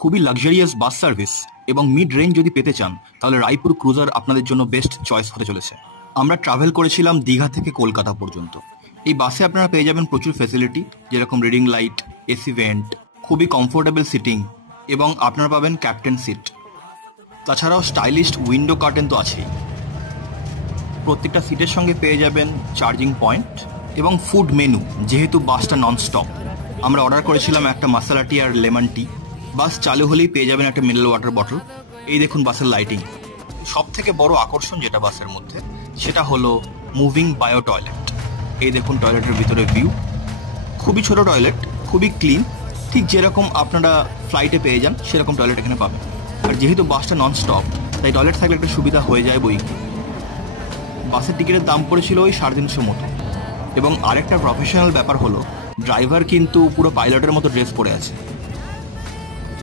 খুবই luxurious bus service এবং mid range যদি পেতে চান তাহলে রায়পুর ক্রুজার আপনাদের জন্য বেস্ট চয়েস হতে চলেছে। আমরা ট্রাভেল করেছিলাম দীঘা থেকে কলকাতা পর্যন্ত। এই বাসে আপনারা পেয়ে যাবেন প্রচুর ফ্যাসিলিটি, যেরকম রিডিং লাইট, এসি ভেন্ট, খুবই কমফোর্টেবল সিটিং এবং আপনারা পাবেন ক্যাপ্টেন সিট। তাছাড়াও স্টাইলিশ উইন্ডো কার্টেন তো আছেই। প্রত্যেকটা সিটের সঙ্গে পেয়ে যাবেন চার্জিং পয়েন্ট এবং ফুড মেনু, যেহেতু বাসটা ননস্টপ। আমরা অর্ডার করেছিলাম একটা মশলা টি আর লেমন টি। বাস চালু হলেই পেয়ে যাবেন একটা মিনারেল ওয়াটার বটল। এই দেখুন বাসের লাইটিং। সব থেকে বড় আকর্ষণ যেটা বাসের মধ্যে, সেটা হলো মুভিং বায়ো টয়লেট। এই দেখুন টয়লেটের ভিতরে ভিউ, খুবই ছোট টয়লেট, খুবই ক্লিন, ঠিক যেরকম আপনারা ফ্লাইটে পেয়ে যান সেরকম টয়লেট এখানে পাবেন। আর যেহেতু বাসটা নন স্টপ, তাই টয়লেট থাকলে একটা সুবিধা হয়ে যায় বই কি। বাসের টিকিটের দাম পড়েছিল ওই 350 মতো। এবং আরেকটা প্রফেশনাল ব্যাপার হলো, ড্রাইভার কিন্তু পুরো পাইলটের মতো ড্রেস পরে আছে।